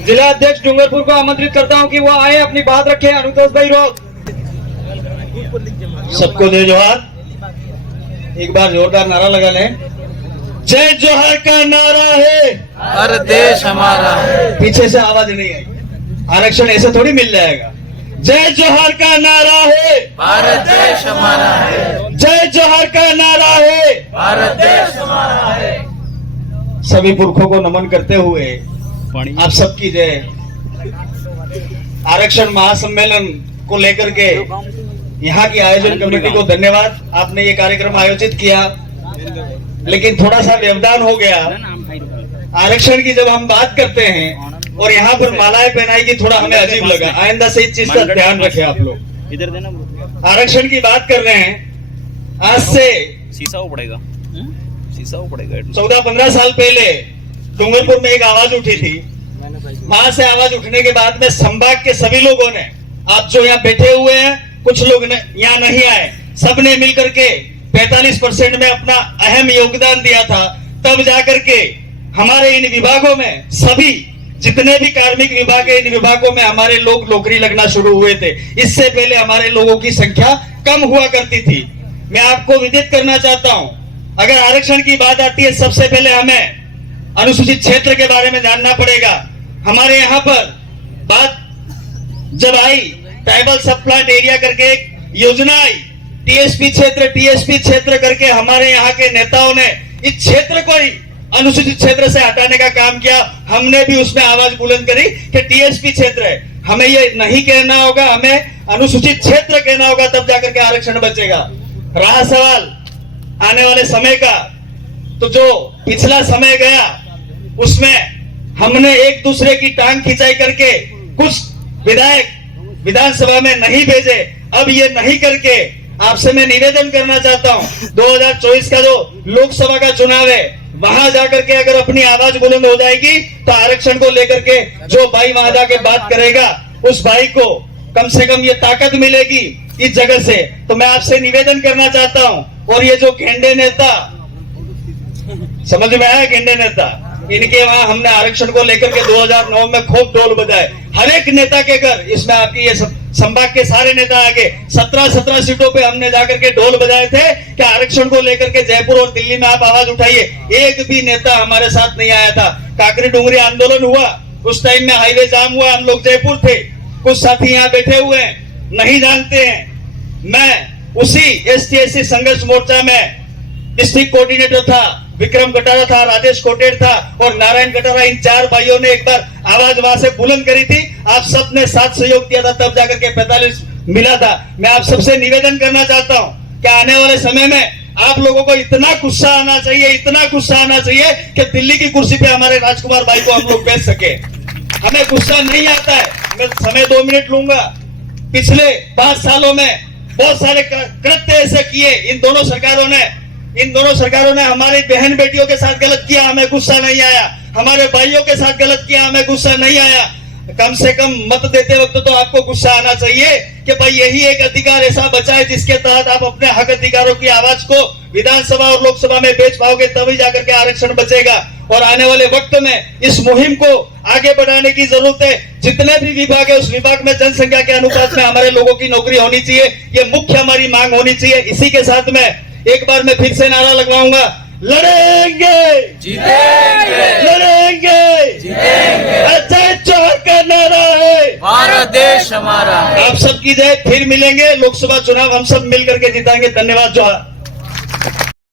जिला अध्यक्ष डूंगरपुर को आमंत्रित करता हूं कि वो आए, अपनी बात रखें। अनुतोष भाई रोक। सबको जय जोहार। एक बार जोरदार नारा लगा लें। जय जोहार का नारा है, हर देश हमारा है। पीछे से आवाज नहीं आई। आरक्षण ऐसे थोड़ी मिल जाएगा। जय जोहार का नारा है, भारत देश हमारा है। जय जोहार का नारा है, भारत देश हमारा है। सभी पुरखों को नमन करते हुए आप सबकी जय। आरक्षण महासम्मेलन को लेकर के यहाँ की आयोजन कमेटी को धन्यवाद। आपने ये कार्यक्रम आयोजित किया, लेकिन थोड़ा सा व्यवधान हो गया। आरक्षण की जब हम बात करते हैं और यहाँ पर मालाएं पहनाई की, थोड़ा हमें अजीब लगा। आइंदा से इस चीज का ध्यान रखें आप लोग। इधर देना। आरक्षण की बात कर रहे हैं। आज से शीशा वो पड़ेगा, शीशा वो पड़ेगा। 14-15 साल पहले डूंगरपुर में एक आवाज उठी थी। वहां से आवाज उठने के बाद में संभाग के सभी लोगों ने, आप जो यहाँ बैठे हुए हैं, कुछ लोग यहाँ नहीं आए, सबने मिलकर के 45% में अपना अहम योगदान दिया था। तब जाकर के हमारे इन विभागों में, सभी जितने भी कार्मिक विभाग है, इन विभागों में हमारे लोग नौकरी लगना शुरू हुए थे। इससे पहले हमारे लोगों की संख्या कम हुआ करती थी। मैं आपको विदित करना चाहता हूं, अगर आरक्षण की बात आती है, सबसे पहले हमें अनुसूचित क्षेत्र के बारे में जानना पड़ेगा। हमारे यहाँ पर बात जब आई, ट्राइबल सब प्लांट एरिया करके एक योजना आई, टीएसपी क्षेत्र करके हमारे यहाँ के नेताओं ने इस क्षेत्र को ही अनुसूचित क्षेत्र से हटाने का काम किया। हमने भी उसमें आवाज बुलंद करी कि टीएसपी क्षेत्र है, हमें ये नहीं कहना होगा, हमें अनुसूचित क्षेत्र कहना होगा, तब जाकर के आरक्षण बचेगा। रहा सवाल आने वाले समय का, तो जो पिछला समय गया उसमें हमने एक दूसरे की टांग खिंचाई करके कुछ विधायक विधानसभा में नहीं भेजे। अब ये नहीं करके आपसे मैं निवेदन करना चाहता हूं, 2024 का जो लोकसभा का चुनाव है, वहां जाकर के अगर अपनी आवाज बुलंद हो जाएगी तो आरक्षण को लेकर के जो भाई वहां जाके बात करेगा, उस भाई को कम से कम ये ताकत मिलेगी इस जगह से। तो मैं आपसे निवेदन करना चाहता हूं। और ये जो गेंडे नेता, समझ में आया, गेंडे नेता, इनके वहां हमने आरक्षण को लेकर के 2009 में खूब ढोल बजाए। हर एक नेता के घर, इसमें आपकी ये संभाग के सारे नेता आगे 17 सीटों पे हमने जाकर के ढोल बजाए थे कि आरक्षण को लेकर के जयपुर और दिल्ली में आप आवाज उठाइए। एक भी नेता हमारे साथ नहीं आया था। काकरी डूंगरी आंदोलन हुआ, उस टाइम में हाईवे जाम हुआ, हम लोग जयपुर थे। कुछ साथी यहाँ बैठे हुए हैं, नहीं जानते हैं, मैं उसी ST/SC संघर्ष मोर्चा में डिस्ट्रिक्ट कोऑर्डिनेटर था। विक्रम कटारा था, राजेश कोटेर था और नारायण कटारा, इन 4 भाइयों ने एक बार आवाज वहां से बुलंद करी थी। आप सबने साथ सहयोग दिया था, तब जाकर के 45 मिला था। मैं आप सबसे निवेदन करना चाहता हूं कि आने वाले समय में आप लोगों को इतना गुस्सा आना चाहिए, इतना गुस्सा आना चाहिए कि दिल्ली की कुर्सी पे हमारे राजकुमार भाई को हम लोग बैठ सके। हमें गुस्सा नहीं आता है। मैं समय 2 मिनट लूंगा। पिछले 5 सालों में बहुत सारे कृत्य ऐसे किए इन दोनों सरकारों ने हमारी बहन बेटियों के साथ गलत किया, हमें गुस्सा नहीं आया। हमारे भाइयों के साथ गलत किया, हमें गुस्सा नहीं आया। कम से कम मत देते वक्त तो आपको गुस्सा आना चाहिए कि भाई यही एक अधिकार ऐसा बचा है जिसके तहत आप अपने हक अधिकारों की आवाज को विधानसभा और लोकसभा में बेच पाओगे, तभी जाकर के आरक्षण बचेगा। और आने वाले वक्त में इस मुहिम को आगे बढ़ाने की जरूरत है। जितने भी विभाग है, उस विभाग में जनसंख्या के अनुपात में हमारे लोगों की नौकरी होनी चाहिए। ये मुख्य हमारी मांग होनी चाहिए। इसी के साथ में एक बार मैं फिर से नारा लगवाऊंगा, लड़ेंगे जीतेंगे, लड़ेंगे जीतेंगे। जय जोहार का नारा है, भारत देश हमारा है। आप सबकी जय। फिर मिलेंगे, लोकसभा चुनाव हम सब मिलकर के जीतेंगे। धन्यवाद। जोहार।